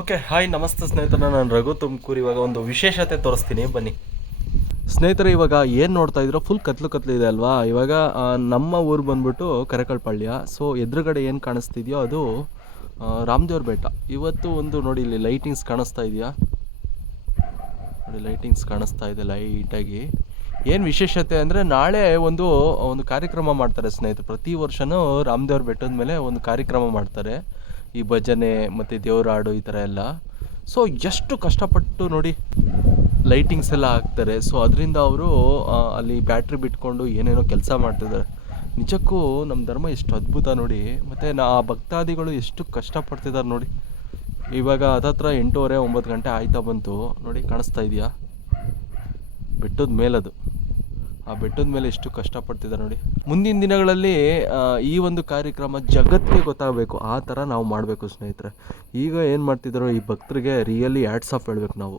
Okay hi ನಮಸ್ತೆ ಸ್ನೇಹಿತರೆ, ನಾನು ರಘು ತುಮಕೂರು. ಇವಾಗ ಒಂದು ವಿಶೇಷತೆ ತೋರಿಸ್ತೀನಿ, ಬನ್ನಿ ಸ್ನೇಹಿತರೆ. ಇವಾಗ ಏನು ನೋಡ್ತಾ ಇದ್ರು, ಫುಲ್ ಕತ್ಲು ಇದೆ ಅಲ್ವಾ. ಇವಾಗ ನಮ್ಮ ಊರು ಬಂದ್ಬಿಟ್ಟು ಕರೆಕಲ್ಪಾಳ್ಯ. ಸೊ ಎದುರುಗಡೆ ಏನು ಕಾಣಿಸ್ತಿದೆಯೋ ಅದು ರಾಮದೇವ್ರ ಬೆಟ್ಟ. ಇವತ್ತು ಒಂದು ನೋಡಿ, ಇಲ್ಲಿ ಲೈಟಿಂಗ್ಸ್ ಕಾಣಿಸ್ತಾ ಇದೆಯಾ ನೋಡಿ, ಲೈಟಿಂಗ್ಸ್ ಕಾಣಿಸ್ತಾ ಇದೆ ಲೈಟಾಗಿ. ಏನು ವಿಶೇಷತೆ ಅಂದರೆ, ನಾಳೆ ಒಂದು ಕಾರ್ಯಕ್ರಮ ಮಾಡ್ತಾರೆ ಸ್ನೇಹಿತರೆ. ಪ್ರತಿ ವರ್ಷವೂ ರಾಮದೇವ್ರ ಬೆಟ್ಟದ ಮೇಲೆ ಒಂದು ಕಾರ್ಯಕ್ರಮ ಮಾಡ್ತಾರೆ, ಈ ಭಜನೆ ಮತ್ತು ದೇವ್ರ ಹಾಡು ಈ ಥರ ಎಲ್ಲ. ಸೊ ಎಷ್ಟು ಕಷ್ಟಪಟ್ಟು ನೋಡಿ ಲೈಟಿಂಗ್ಸ್ ಎಲ್ಲ ಹಾಕ್ತಾರೆ. ಸೊ ಅದರಿಂದ ಅವರು ಅಲ್ಲಿ ಬ್ಯಾಟ್ರಿ ಬಿಟ್ಕೊಂಡು ಏನೇನೋ ಕೆಲಸ ಮಾಡ್ತಿದ್ದಾರೆ. ನಿಜಕ್ಕೂ ನಮ್ಮ ಧರ್ಮ ಎಷ್ಟು ಅದ್ಭುತ ನೋಡಿ. ಮತ್ತು ಆ ಭಕ್ತಾದಿಗಳು ಎಷ್ಟು ಕಷ್ಟಪಡ್ತಿದ್ದಾರೆ ನೋಡಿ. ಇವಾಗ ಹತ್ತತ್ರ 8:30 9 ಗಂಟೆ ಆಯ್ತಾ ಬಂತು ನೋಡಿ, ಕಾಣಿಸ್ತಾ ಇದೆಯಾ ಬೆಟ್ಟದ ಮೇಲದು. ಆ ಬೆಟ್ಟದ ಮೇಲೆ ಎಷ್ಟು ಕಷ್ಟಪಡ್ತಿದ್ದಾರೆ ನೋಡಿ. ಮುಂದಿನ ದಿನಗಳಲ್ಲಿ ಈ ಒಂದು ಕಾರ್ಯಕ್ರಮ ಜಗತ್ತಿಗೆ ಗೊತ್ತಾಗಬೇಕು, ಆ ಥರ ನಾವು ಮಾಡಬೇಕು ಸ್ನೇಹಿತರೆ. ಈಗ ಏನು ಮಾಡ್ತಿದ್ದಾರೋ ಈ ಭಕ್ತರಿಗೆ ರಿಯಲಿ ಹ್ಯಾಟ್ಸ್ ಆಫ್ ಹೇಳ್ಬೇಕು ನಾವು.